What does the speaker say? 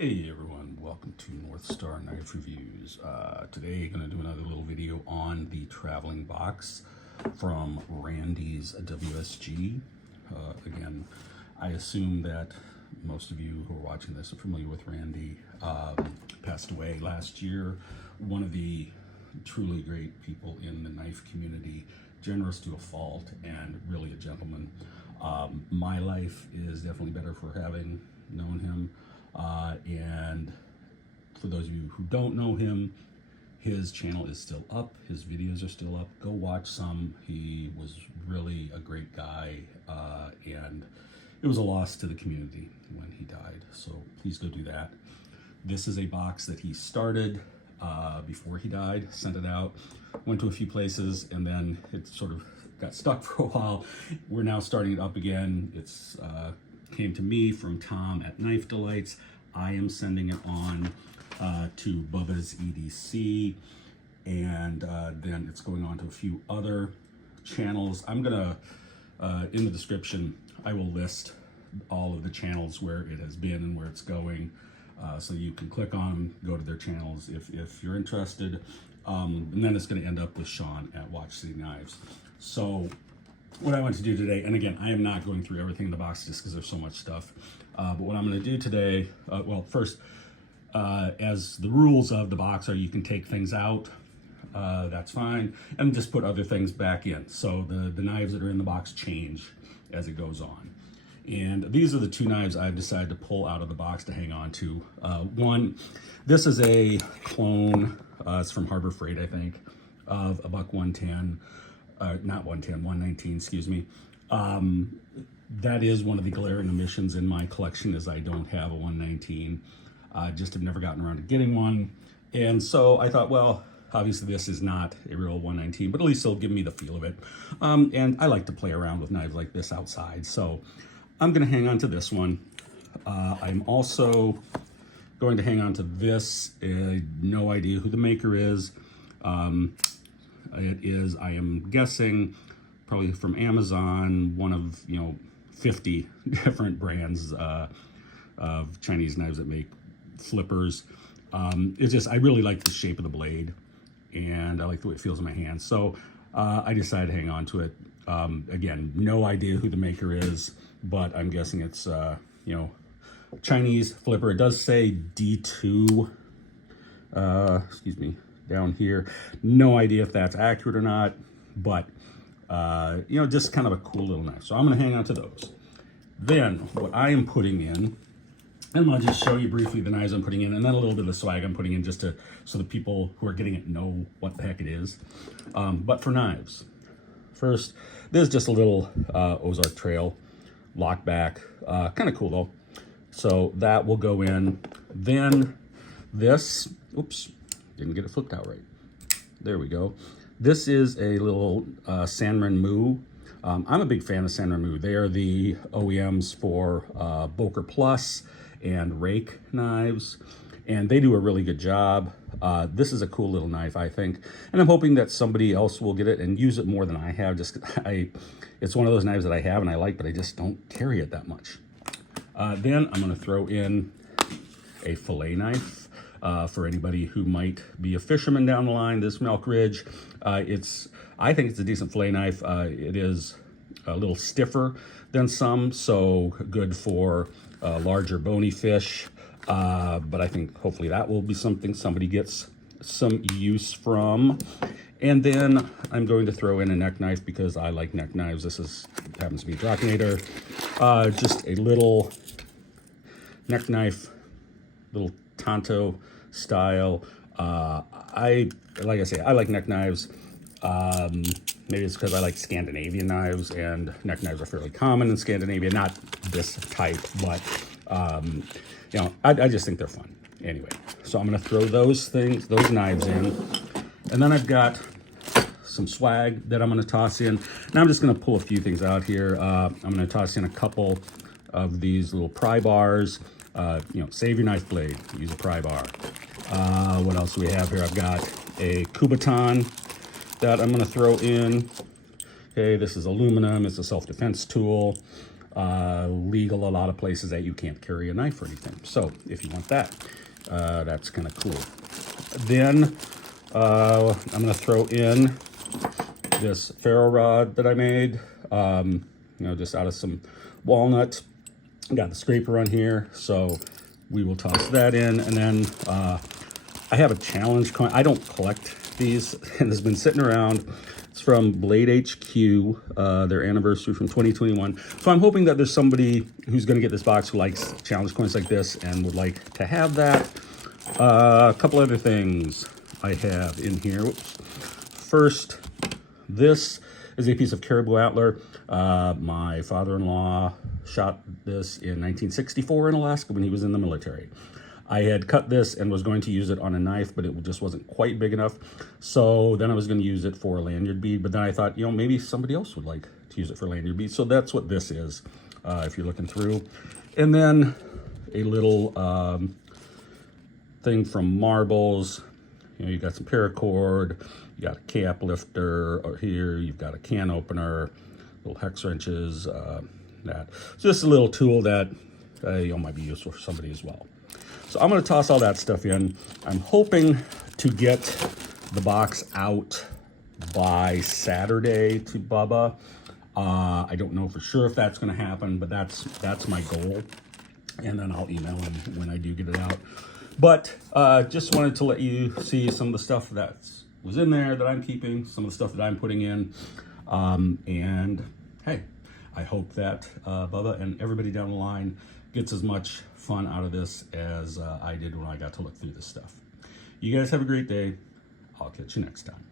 Hey everyone, welcome to North Star Knife Reviews. Today I'm going to do another little video on the traveling box from Randy's WSG. Again, I assume that most of you who are watching this are familiar with Randy. Passed away last year. One of the truly great people in the knife community, generous to a fault and really a gentleman. My life is definitely better for having known him. And for those of you who don't know him, his channel is still up. His videos are still up. Go watch some. He was really a great guy, and it was a loss to the community when he died. So please go do that. This is a box that he started before he died, sent it out, went to a few places, and then it sort of got stuck for a while. We're now starting it up again. It's came to me from Tom at Knife Delights. I am sending it on to Bubba's EDC, and then it's going on to a few other channels. I'm gonna, in the description, I will list all of the channels where it has been and where it's going, so you can click on them, go to their channels if you're interested, and then it's gonna end up with Sean at Watch City Knives. So what I want to do today, and again, I am not going through everything in the box just because there's so much stuff, but what I'm going to do today, well, first, as the rules of the box are, you can take things out, that's fine, and just put other things back in. So the knives that are in the box change as it goes on. And these are the two knives I've decided to pull out of the box to hang on to. One, this is a clone, it's from Harbor Freight, I think, of a Buck 110. Not 110, 119, excuse me. That is one of the glaring omissions in my collection, is I don't have a 119. Just have never gotten around to getting one. And so I thought, well, obviously this is not a real 119, but at least it'll give me the feel of it. And I like to play around with knives like this outside. So I'm gonna hang on to this one. I'm also going to hang on to this. No idea who the maker is. It is, I am guessing, probably from Amazon, one of, 50 different brands of Chinese knives that make flippers. It's just, I really like the shape of the blade, and I like the way it feels in my hand. So I decided to hang on to it. Again, no idea who the maker is, but I'm guessing it's, Chinese flipper. It does say D2, excuse me, down here. No idea if that's accurate or not, but just kind of a cool little knife. So I'm going to hang on to those. Then what I am putting in, and I'll just show you briefly the knives I'm putting in, and then a little bit of the swag I'm putting in, just so the people who are getting it know what the heck it is. But for knives, first, this is just a little Ozark Trail lockback, kind of cool though. So that will go in. Then this, oops, didn't get it flipped out right. There we go. This is a little San Remo. I'm a big fan of San Remo. They are the OEMs for Boker Plus and Rake knives, and they do a really good job. This is a cool little knife, I think, and I'm hoping that somebody else will get it and use it more than I have. It's one of those knives that I have and I like, but I just don't carry it that much. Then I'm going to throw in a fillet knife. For anybody who might be a fisherman down the line, this Milk Ridge, I think it's a decent fillet knife. It is a little stiffer than some, so good for larger bony fish. But I think hopefully that will be something somebody gets some use from. And then I'm going to throw in a neck knife because I like neck knives. This happens to be a Draconator. Just a little neck knife, little Tonto style. Like I say, I like neck knives. Maybe it's because I like Scandinavian knives, and neck knives are fairly common in Scandinavia. Not this type, but I just think they're fun. Anyway, so I'm gonna throw those knives in, and then I've got some swag that I'm gonna toss in. Now I'm just gonna pull a few things out here. I'm gonna toss in a couple of these little pry bars. Save your knife blade, use a pry bar. What else do we have here? I've got a Kubotan that I'm going to throw in. Okay, this is aluminum. It's a self-defense tool. legal a lot of places that you can't carry a knife or anything. So if you want that, that's kind of cool. Then I'm going to throw in this ferro rod that I made, you know, just out of some walnut. Got the scraper on here, so we will toss that in. And then I have a challenge coin. I don't collect these, and it's been sitting around. It's from Blade HQ, their anniversary from 2021. So I'm hoping that there's somebody who's going to get this box who likes challenge coins like this and would like to have that. A couple other things I have in here. Whoops. First, this is a piece of caribou antler. My father-in-law shot this in 1964 in Alaska when he was in the military. I had cut this and was going to use it on a knife, but it just wasn't quite big enough. So then I was going to use it for a lanyard bead, but then I thought, you know, maybe somebody else would like to use it for lanyard beads. So that's what this is, if you're looking through. And then a little thing from Marbles. You know, you got some paracord, you got a cap lifter or here, you've got a can opener, little hex wrenches, that. So just a little tool that you know, might be useful for somebody as well. So I'm going to toss all that stuff in. I'm hoping to get the box out by Saturday to Bubba. I don't know for sure if that's going to happen, but that's my goal. And then I'll email him when I do get it out. But just wanted to let you see some of the stuff that was in there that I'm keeping, some of the stuff that I'm putting in. And hey, I hope that Bubba and everybody down the line gets as much fun out of this as I did when I got to look through this stuff. You guys have a great day. I'll catch you next time.